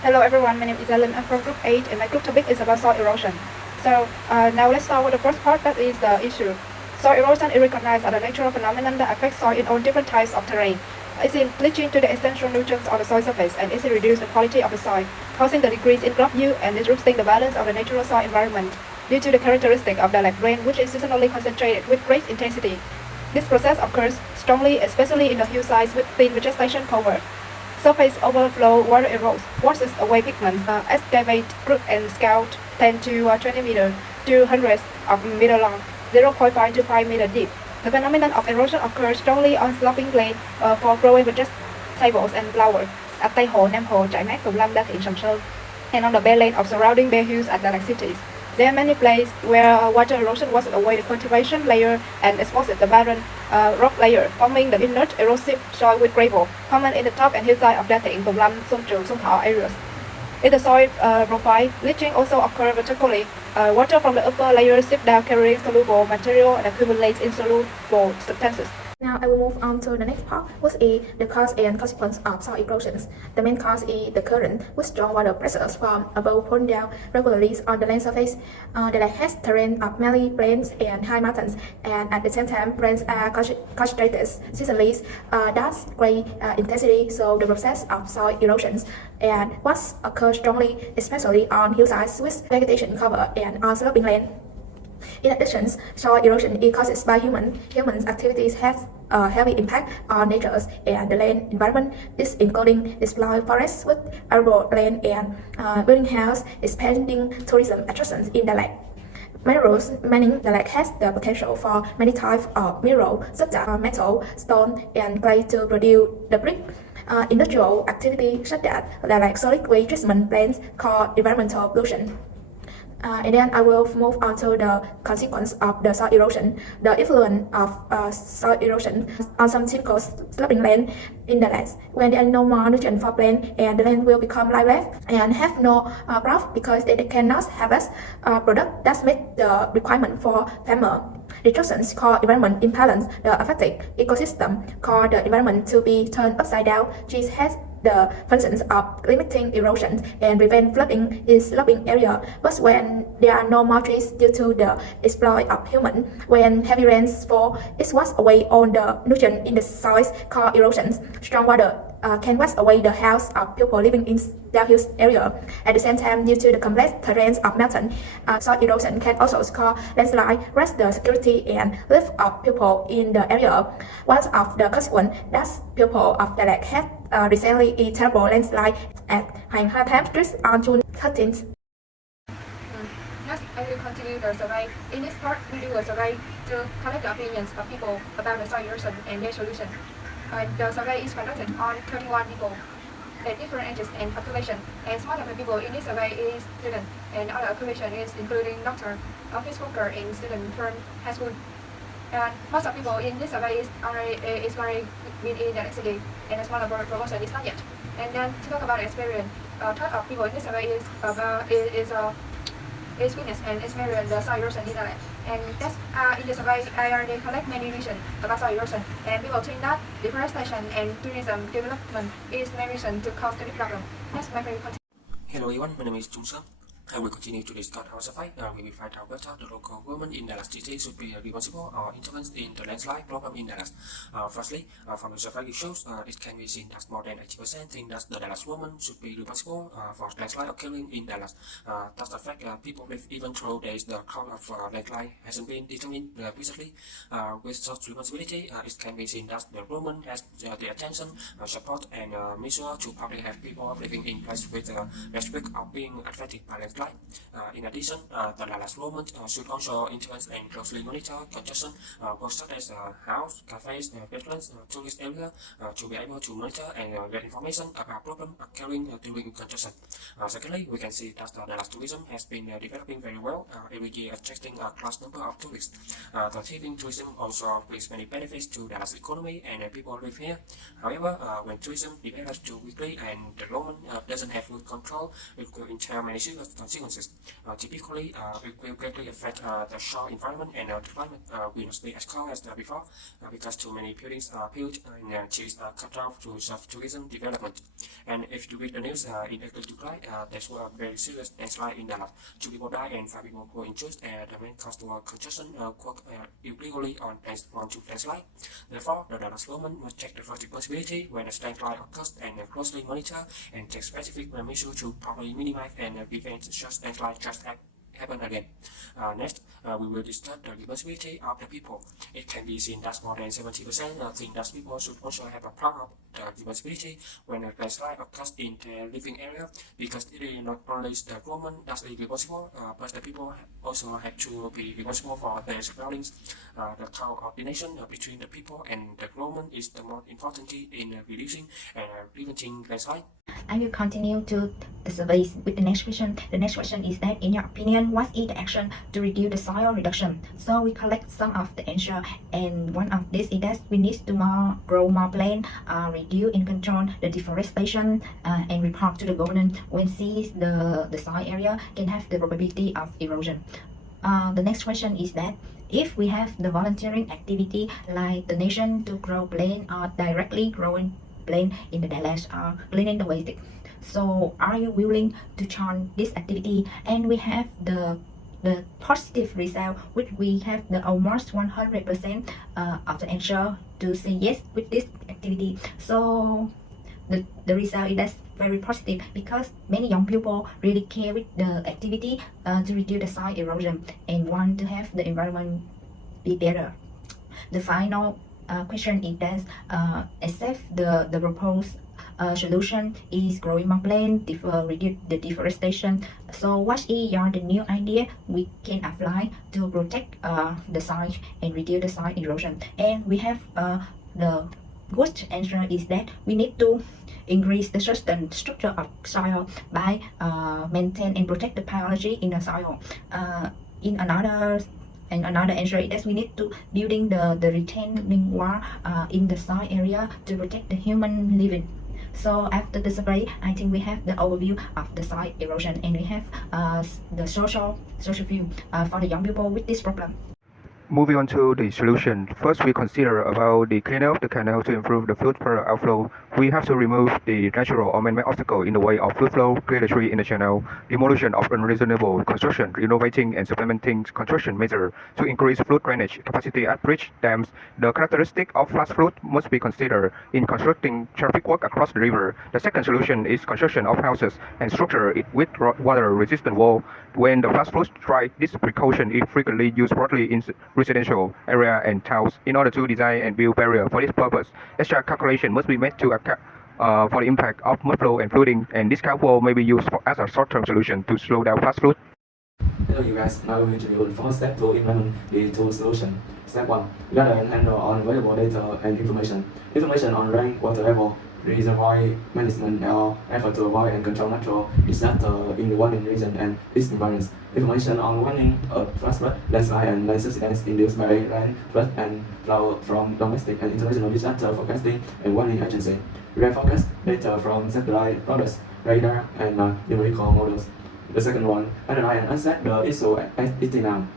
Hello everyone, my name is Ellen. I'm from Group 8 and my group topic is about soil erosion. Now let's start with the first part, that is the issue. Soil erosion is recognized as a natural phenomenon that affects soil in all different types of terrain. It's in bleaching to the essential nutrients on the soil surface and it reduces the quality of the soil, causing the decrease in crop yield and disrupting the balance of the natural soil environment due to the characteristic of the rain, which is seasonally concentrated with great intensity. This process occurs strongly, especially in the hillsides with thin vegetation cover. Surface overflow water erodes, washes away pigments, excavate, root and scout 10 to 20 meter to hundreds of meter long, 0.5 to 5 meter deep. The phenomenon of erosion occurs strongly on sloping plain for growing vegetables and flowers at Tây Hồ, Nam Hồ, Trại Mát, Cửu Lâm, Đa Thị, Sầm Sơn, and on the bare of surrounding bare hills at the cities. There are many places where water erosion washes away the cultivation layer and exposes the barren rock layer, forming the inert erosive soil with gravel, common in the top and hillside of Đa Thị, Cửu Lâm, Xuân Trường, Xuân Thọ areas. In the soil profile, leaching also occurs vertically. Water from the upper layer seeps down carrying soluble material and accumulates insoluble substances. Now I will move on to the next part, which is the cause and consequence of soil erosions. The main cause is the current, with strong water pressures from above pulling down regularly on the land surface. The lake has terrain of many plains and high mountains, and at the same time, plains are concentrated seasonally, that's great intensity, so the process of soil erosions and what occurs strongly, especially on hillsides with vegetation cover and on sloping land. In addition, soil erosion is caused by humans' activities has a heavy impact on nature and the land environment. This including destroying forests with arable land and building houses, expanding tourism attractions in the lake. Minerals mining the lake has the potential for many types of minerals such as metal, stone, and clay to produce the brick. Industrial activity such as the solid waste treatment plants called environmental pollution. And then I will move on to the consequence of the soil erosion. The influence of soil erosion on some typical sloping land in the lands. When there are no more nutrients for plants, and the land will become lifeless and have no growth because they cannot harvest product that meet the requirement for farmer. Destructions called environment imbalance, the affected ecosystem called the environment to be turned upside down, which has the functions of limiting erosion and prevent flooding in sloping area. But when there are no more trees due to the exploit of human, when heavy rains fall, it washes away all the nutrients in the soils called erosion. Strong water can wash away the house of people living in downhill area. At the same time, due to the complex terrains of mountain, soil erosion can also cause landslide, raise the security and life of people in the area. One of the consequences that people of the lake had recently a terrible landslide at Hangham Street on June 13th. Next, I will continue the survey. In this part, we do a survey to collect the opinions of people about the soil erosion and their solution. The survey is conducted on 31 people at different ages and occupation, and some of the people in this survey is students, and other occupation is including doctor, office worker, and student from high school. And most of people in this survey is very within the city, and a smaller proportion is not yet. And then to talk about the experience, third of people in this survey is witness and experience the soil erosion in the land. And that's in the survey, they collect many reasons about soil erosion, and people think that deforestation and tourism development is main reason to cause the problem. That's my favorite. Hello everyone, my name is Trung Suk. I will continue to discuss our survey. We will find out whether the local government in Dallas City should be responsible or intervened in the landslide problem in Dallas. Firstly, from the survey it shows, it can be seen that more than 80% think that the Dallas woman should be responsible for landslide occurring in Dallas. That's the fact people live even though there is the cause of landslide hasn't been determined recently. With such responsibility, it can be seen that the woman has the attention, support, and measure to probably have people living in place with less risk of being affected by landslide. In addition, the Dallas government should also intervene and closely monitor congestion, both such as house, cafes, restaurants, tourist area, to be able to monitor and get information about problems occurring during congestion. Secondly, we can see that the Dallas tourism has been developing very well, every year attracting a large number of tourists. The thriving tourism also brings many benefits to Dallas economy and people live here. However, when tourism develops too quickly and the government doesn't have good control, it will entail many serious consequences. Typically, it will greatly affect the shore environment and the climate will not be as cold as before because too many buildings are built and trees are cut off to serve tourism development. And if you read the news in July, there's a very serious landslide in Dallas. 2 people died and 5 people were injured, and the main cause was construction work illegally on place prone to landslide. Therefore, the Dallas government must check the first possibility when a landslide occurs and closely monitor and take specific measures to properly minimize and prevent such landslide just happen again. Next, we will discuss the responsibility of the people. It can be seen that more than 70% think that people should also have a part of the responsibility when a landslide occurs in their living area, because it is not only the government that is responsible, but the people also have to be responsible for their surroundings. The coordination between the people and the government is the most important key in reducing and preventing landslide. I will continue to the surveys with the next question. The next question is that, in your opinion, what is the action to reduce the soil reduction? So we collect some of the answer, and one of this is that we need to grow more plant, reduce and control the deforestation, and report to the government when sees the soil area can have the probability of erosion. The next question is that, if we have the volunteering activity like donation to grow plant or directly growing plant in the Dallas or cleaning the waste, so are you willing to join this activity? And we have the positive result, which we have the almost 100% of the answer to say yes with this activity. So the result is that's very positive, because many young people really care with the activity to reduce the soil erosion and want to have the environment be better. The final question is that, except the proposed solution is growing more plant, reduce the deforestation. So what is the new idea we can apply to protect the soil and reduce the soil erosion? And we have the good answer is that we need to increase the sustained structure of soil by maintain and protect the biology in the soil. Another answer is that we need to building the retaining wall in the soil area to protect the human living. So after the survey, I think we have the overview of the soil erosion, and we have the social view for the young people with this problem. Moving on to the solution, first we consider about the cleaning of the canal to improve the fluid outflow. We have to remove the natural or man-made obstacle in the way of fluid flow, clear the tree in the channel, demolition of unreasonable construction, innovating and supplementing construction measures to increase flood drainage capacity at bridge dams. The characteristic of flash flood must be considered in constructing traffic work across the river. The second solution is construction of houses and structure it with water-resistant wall. When the flash flood strike, this precaution is frequently used broadly in residential area and towns in order to design and build barrier for this purpose. Extra calculation must be made to account for the impact of mud flow and flooding, and this calculation may be used as a short-term solution to slow down fast flood. Hello you guys, now we will introduce the 4 steps to implement the 2 solutions. Step 1. Gather and handle on available data and information. Information on rank, water level, reservoir management, or effort to avoid and control natural disaster in the warning region and its environments. Information on warning of flash flood, landslide, and land subsidence induced by rain, flood, and flood from domestic and international disaster forecasting and warning agency. Rain forecast data from satellite products, radar, and numerical models. The second one, analyze and assess the issue at its time.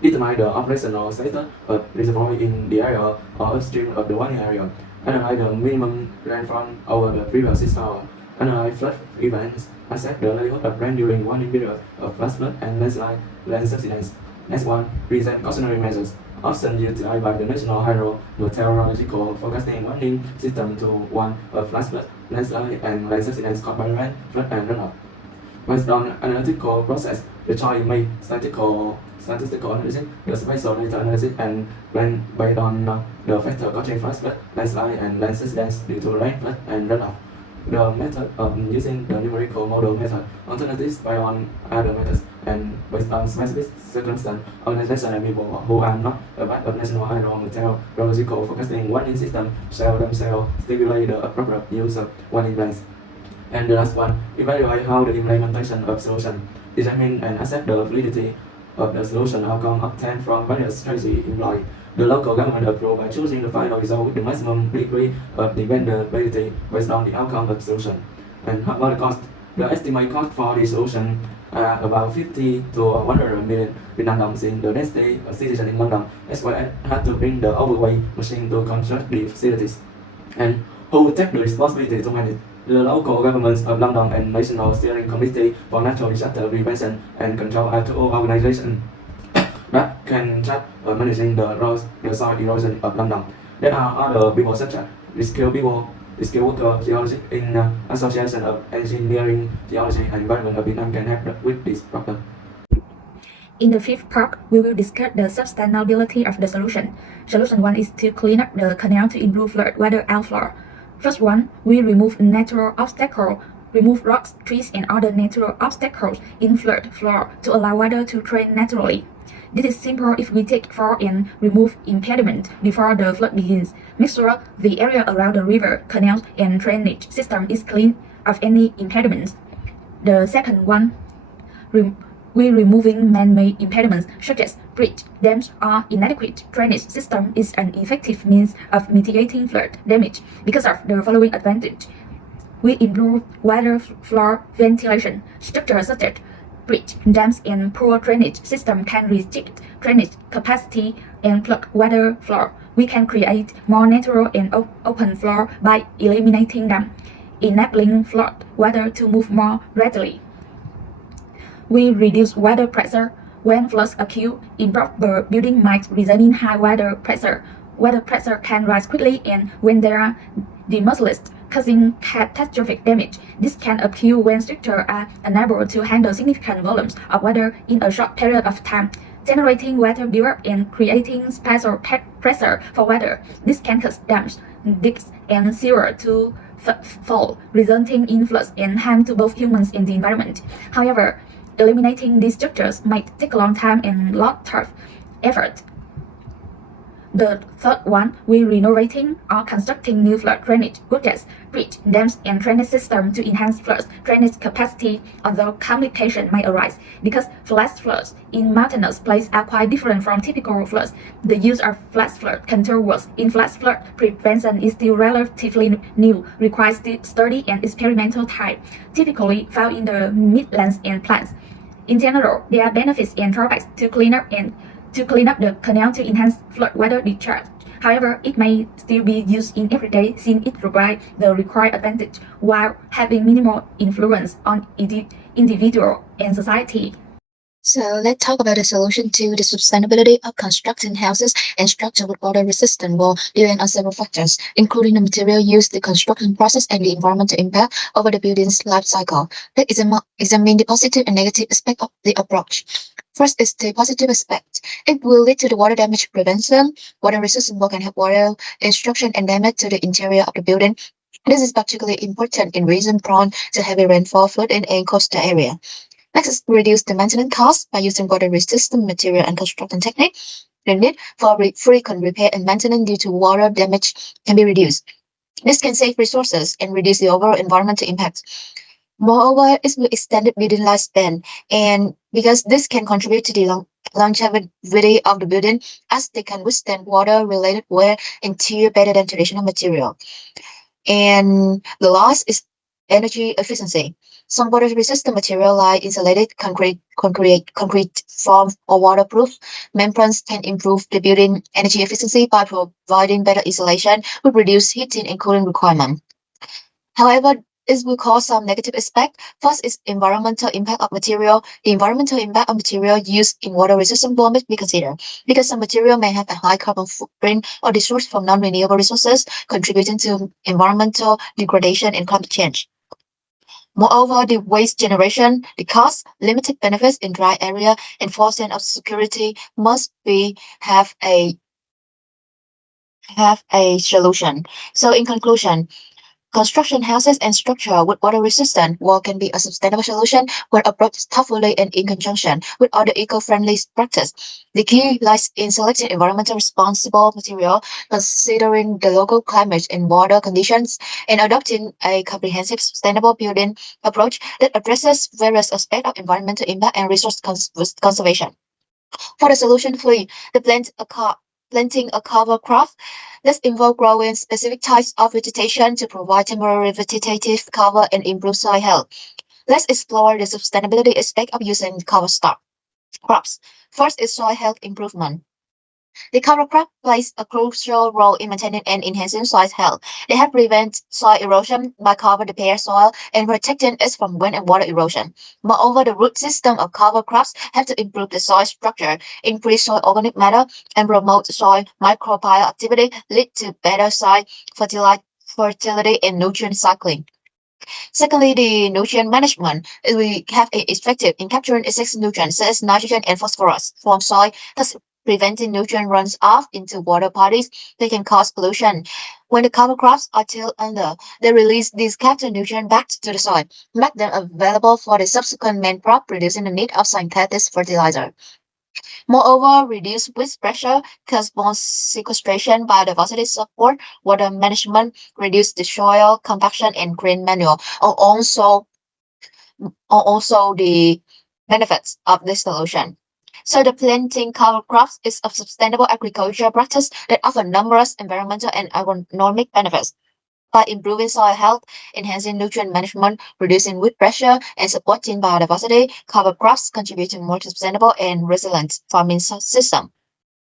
Determine the operational status of reservoir in the area or upstream of the warning area. Analyze the minimum rainfall over the previous system. Analyze flood events. Assess the likelihood of rain during warning period of flash flood and landslide, land subsidence. Next one, present cautionary measures. Often utilized by the National Hydrometeorological Forecasting Warning System to warn of flash flood, landslide, and land subsidence caused by rain, flood, and runoff. Based on analytical process, the choice made statistical analysis, the spatial data analysis, and when based on the factor causing flash flood, landslide, and land subsidence due to rain, flood, and runoff. The method of using the numerical model method, alternatives by on other methods, and based on specific circumstances, organizations and people who are not a part of National Hydrometeorological Forecasting Warning System shall themselves stimulate the appropriate use of warning plans. And the last one, evaluate how the implementation of solution, examine and assess the validity of the solution outcome obtained from various strategies employed. The local government approved by choosing the final result with the maximum degree of dependability based on the outcome of the solution. And how about the cost? The estimated cost for the solution about 50 to 100 million redundants in the density citizen in London, as well as had to bring the overweight machine to construct the facilities. And who would take the responsibility to manage? The local governments of London and National Steering Committee for Natural Disaster Prevention and Control are two organizations that can track managing the soil erosion of London. There are other people such as skilled people, skilled worker geologists in Association of Engineering, Geology and Environment of Vietnam can help with this problem. In the fifth part, we will discuss the sustainability of the solution. Solution 1 is to clean up the canal to improve flood water outflow. First one, we remove natural obstacles, remove rocks, trees, and other natural obstacles in flood floor to allow water to drain naturally. This is simple if we take care and remove impediment before the flood begins. Make sure the area around the river, canals, and drainage system is clean of any impediments. The second one, we removing man-made impediments such as bridge, dams, or inadequate drainage system is an effective means of mitigating flood damage because of the following advantage. We improve water flow ventilation. Structures such as bridge, dams, and poor drainage system can restrict drainage capacity and block water flow. We can create more natural and open flow by eliminating them, enabling flood water to move more readily. We reduce water pressure. When floods occur, improper building might result in high water pressure. Water pressure can rise quickly and when they are demolished, causing catastrophic damage. This can occur when structures are unable to handle significant volumes of water in a short period of time, generating water buildup and creating spatial pressure for water. This can cause dams, dikes, and sewer to fall, resulting in floods and harm to both humans and the environment. However, eliminating these structures might take a long time and lot of effort. The third one, we renovating or constructing new flood drainage, such as bridge, dams, and drainage system to enhance flood drainage capacity, although complications may arise. Because flash floods in mountainous places are quite different from typical floods, the use of flash flood control works in flash flood prevention is still relatively new, requires study and experimental time, typically found in the Midlands and Plains. In general, there are benefits and drawbacks to clean up the canal to enhance flood water discharge. However, it may still be used in everyday since it provides the required advantage while having minimal influence on individual and society. So let's talk about the solution to the sustainability of constructing houses and structure with water resistant wall depend on several factors, including the material used, the construction process, and the environmental impact over the building's life cycle. Let's examine the positive and negative aspect of the approach. First is the positive aspect. It will lead to the water damage prevention. Water resistant wall can help water intrusion and damage to the interior of the building. This is particularly important in regions prone to heavy rainfall, flooding, and coastal area. Next is reduce the maintenance costs by using water-resistant material and construction technique. The need for frequent repair and maintenance due to water damage can be reduced. This can save resources and reduce the overall environmental impact. Moreover, it will extend the building lifespan, and because this can contribute to the longevity of the building, as they can withstand water-related wear and tear better than traditional material. And the last is energy efficiency. Some water-resistant material like insulated concrete foam or waterproof membranes can improve the building energy efficiency by providing better insulation with reduced heating and cooling requirement. However, it will cause some negative aspect. First is environmental impact of material. The environmental impact of material used in water-resistant wall must be considered because some material may have a high carbon footprint or be sourced from non-renewable resources, contributing to environmental degradation and climate change. Moreover, the waste generation, the cost, limited benefits in dry area, and false sense of security must have a solution. So in conclusion, construction houses and structure with water-resistant wall can be a sustainable solution when approached thoughtfully and in conjunction with other eco-friendly practices. The key lies in selecting environmentally responsible material, considering the local climate and water conditions, and adopting a comprehensive sustainable building approach that addresses various aspects of environmental impact and resource conservation. For the solution 3, the planting a cover crop. This involves growing specific types of vegetation to provide temporary vegetative cover and improve soil health. Let's explore the sustainability aspect of using cover crops. First is soil health improvement. The cover crop plays a crucial role in maintaining and enhancing soil health. They help prevent soil erosion by covering the bare soil and protecting it from wind and water erosion. Moreover, the root system of cover crops help to improve the soil structure, increase soil organic matter, and promote soil microbial activity, lead to better soil fertility and nutrient cycling. Secondly, the nutrient management. We have a effective in capturing excess nutrients such as nitrogen and phosphorus from soil, thus preventing nutrient runs off into water bodies that can cause pollution. When the cover crops are tilled under, they release these captured nutrients back to the soil, make them available for the subsequent main crop, reducing the need of synthetic fertilizer. Moreover, reduced wind pressure, carbon sequestration, biodiversity support, water management, reduce the soil compaction, and green manure are also the benefits of this solution. So the planting cover crops is a sustainable agriculture practice that offers numerous environmental and agronomic benefits. By improving soil health, enhancing nutrient management, reducing weed pressure, and supporting biodiversity, cover crops contribute to more sustainable and resilient farming system.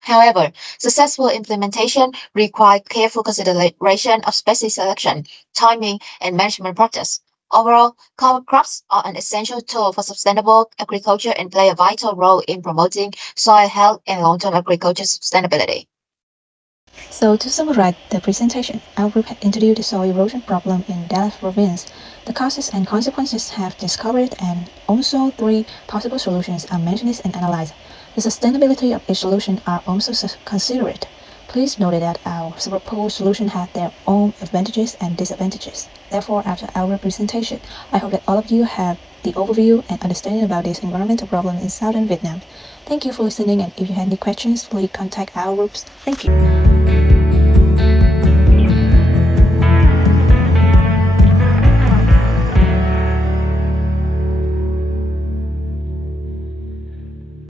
However, successful implementation requires careful consideration of species selection, timing, and management practice. Overall, cover crops are an essential tool for sustainable agriculture and play a vital role in promoting soil health and long-term agriculture sustainability. So to summarize the presentation, our group had introduced the soil erosion problem in Dallas province. The causes and consequences have discovered and also three possible solutions are mentioned and analyzed. The sustainability of each solution are also considered. Please note that our proposed solutions have their own advantages and disadvantages. Therefore, after our presentation, I hope that all of you have the overview and understanding about this environmental problem in southern Vietnam. Thank you for listening, and if you have any questions, please contact our groups. Thank you.